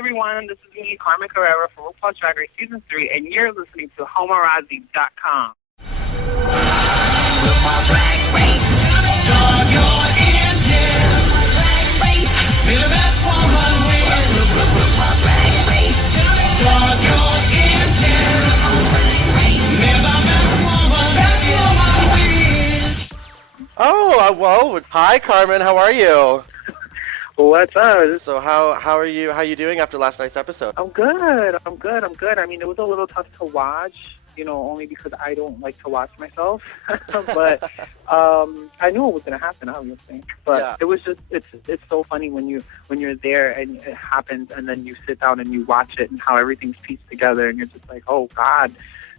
everyone. This is me, Carmen Carrera from RuPaul's Drag Race Season 3, and you're listening to Homorazzi.com. RuPaul's Drag Race. Start your engines. Drag Race. Be the best woman win. RuPaul's Drag Race. Start your engines. Drag Race. Be the best woman win. Oh, well, hi, Carmen. How are you? What's up? So how are you? How are you doing after last night's episode? I'm good. I mean, it was a little tough to watch, only because I don't like to watch myself. But I knew it was going to happen, obviously. But yeah. It was just it's so funny when you're there and it happens, and then you sit down and you watch it and how everything's pieced together, and you're just like, oh God.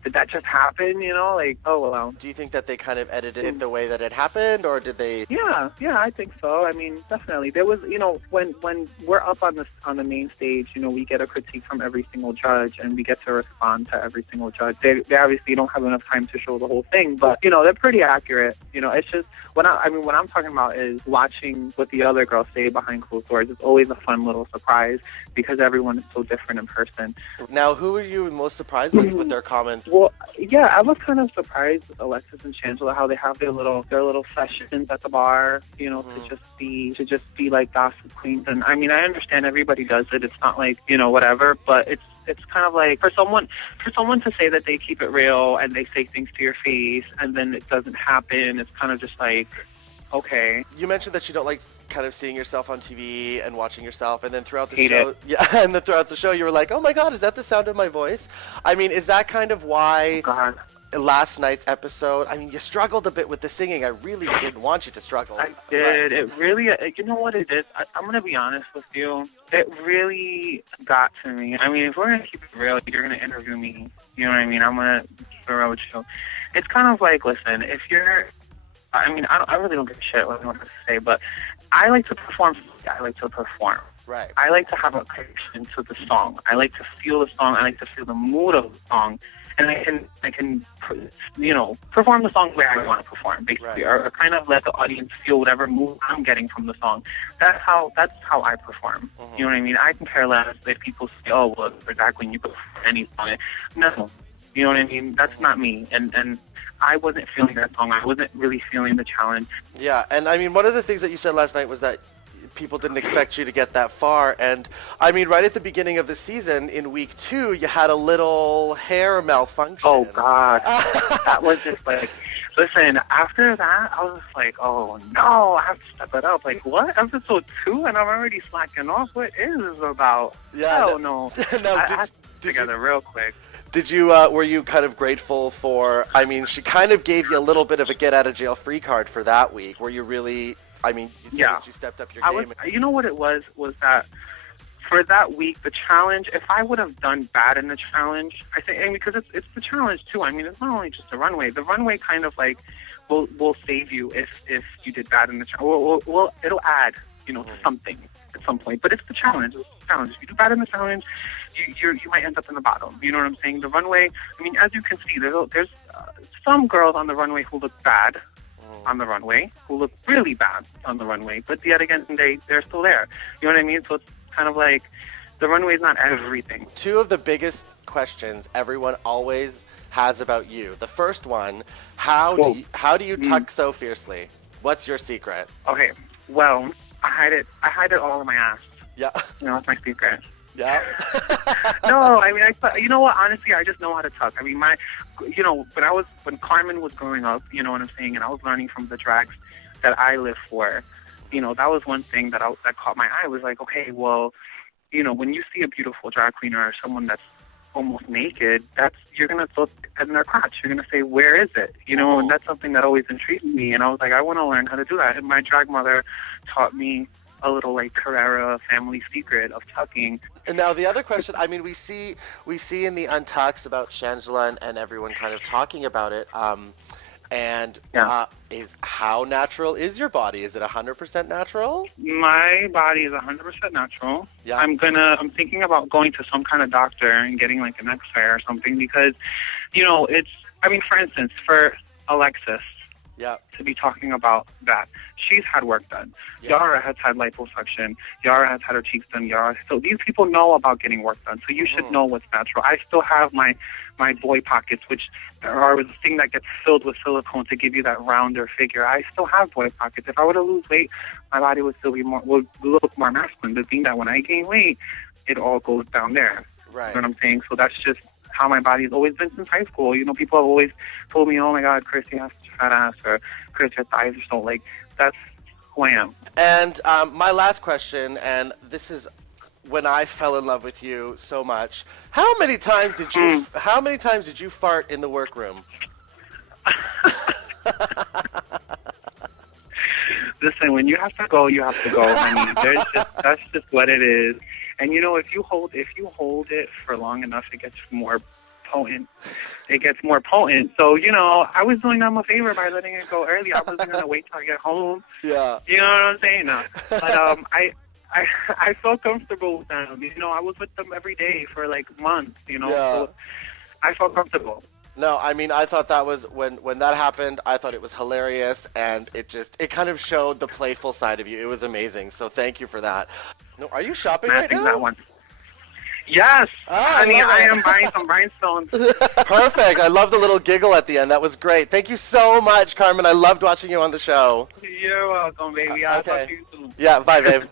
Did that just happen? Oh, well. Do you think that they kind of edited it the way that it happened, or did they? Yeah, I think so. I mean, definitely. There was, when we're up on the main stage, we get a critique from every single judge, and we get to respond to every single judge. They obviously don't have enough time to show the whole thing, but they're pretty accurate. It's just what I'm talking about is watching what the other girls say behind closed doors. It's always a fun little surprise because everyone is so different in person. Now, who are you most surprised with their comments? Well, yeah, I was kind of surprised with Alexis and Shangela how they have their little sessions at the bar, to just be like gossip queens. And I mean, I understand everybody does it. It's not like whatever, but it's kind of like for someone to say that they keep it real and they say things to your face and then it doesn't happen. It's kind of just like, okay. You mentioned that you don't like kind of seeing yourself on TV and watching yourself, and then throughout the Hate show, it. yeah, and then throughout the show, you were like, "Oh my God, is that the sound of my voice?" I mean, is that kind of why God. Last night's episode? I mean, you struggled a bit with the singing. I really didn't want you to struggle. I did. It really, you know what it is? I'm gonna be honest with you. It really got to me. I mean, if we're gonna keep it real, you're gonna interview me. You know what I mean? I'm gonna keep it real with you. It's kind of like, listen, if you're I mean, I really don't give a shit what I want to say, but I like to perform. I like to perform. Right. I like to have a connection to the song. I like to feel the song. I like to feel the mood of the song, and I can perform the song the way I want to perform, basically, right. or kind of let the audience feel whatever mood I'm getting from the song. That's how I perform. Mm-hmm. You know what I mean? I can care less if people say, "Oh, well, exactly, when you perform any song." No, you know what I mean? That's not me, and I wasn't feeling that song. I wasn't really feeling the challenge. Yeah, and I mean, one of the things that you said last night was that people didn't expect you to get that far. And I mean, right at the beginning of the season, in week 2, you had a little hair malfunction. Oh, God. That was just like, listen, after that, I was just like, oh, no, I have to step it up. Like, what? Episode 2? And I'm already slacking off? What is this about? Yeah. Hell no. I had to together real quick. Did you, were you kind of grateful for, I mean, she kind of gave you a little bit of a get-out-of-jail-free card for that week. Were you really, I mean, you said that you stepped up your game. You know what it was that for that week, the challenge, if I would have done bad in the challenge, I think, and because it's the challenge too. I mean, it's not only just the runway. The runway kind of like will save you if you did bad in the challenge. Well, it'll add, to something at some point. But it's the challenge. It's the challenge. If you do bad in the challenge, you might end up in the bottom. You know what I'm saying? The runway, I mean, as you can see, there's some girls on the runway who look bad on the runway, who look really bad on the runway, but yet again, they're still there. You know what I mean? So it's kind of like the runway is not everything. 2 of the biggest questions everyone always has about you. The first one, how do you tuck so fiercely? What's your secret? Okay, well, I hide it all in my ass. Yeah. That's my secret. Yeah. No, I mean, you know what? Honestly, I just know how to tuck. I mean, when Carmen was growing up, you know what I'm saying, and I was learning from the drags that I live for. That was one thing that caught my eye. Was like, okay, well, when you see a beautiful drag queen or someone that's almost naked, you're gonna look at their crotch. You're gonna say, where is it? And that's something that always intrigued me. And I was like, I want to learn how to do that. And my drag mother taught me a little like Carrera family secret of tucking. And now the other question, I mean, we see in the Untucks about Shangela and everyone kind of talking about it. Is how natural is your body? Is it 100% natural? My body is 100% natural. Yeah. I'm thinking about going to some kind of doctor and getting like an X-ray or something because, for instance, for Alexis, Yeah. to be talking about that. She's had work done. Yeah. Yara has had liposuction. Yara has had her cheeks done. So these people know about getting work done. So you should know what's natural. I still have my boy pockets, which are the thing that gets filled with silicone to give you that rounder figure. I still have boy pockets. If I were to lose weight, my body would still be would look more masculine. The thing that when I gain weight, it all goes down there. Right. You know what I'm saying? So that's just how my body's always been since high school. You know, people have always told me, oh my God, Chris, you have such a fat ass, or Chris, your thighs are so, like, that's who I am. And my last question, and this is when I fell in love with you so much. How many times did you fart in the workroom? Listen, when you have to go, you have to go. I mean, that's just what it is. And you know, if you hold it for long enough, it gets more potent. So, you know, I was doing them a favor by letting it go early. I wasn't gonna wait till I get home. Yeah. You know what I'm saying? No. But I felt comfortable with them. You know, I was with them every day for like months. You know, so I felt comfortable. No, I mean, I thought that was when that happened. I thought it was hilarious, and it kind of showed the playful side of you. It was amazing. So thank you for that. No, are you shopping right now? That one. Yes. I am buying some rhinestones. Perfect. I love the little giggle at the end. That was great. Thank you so much, Carmen. I loved watching you on the show. You're welcome, baby. I'll talk to you soon. Yeah, bye, babe.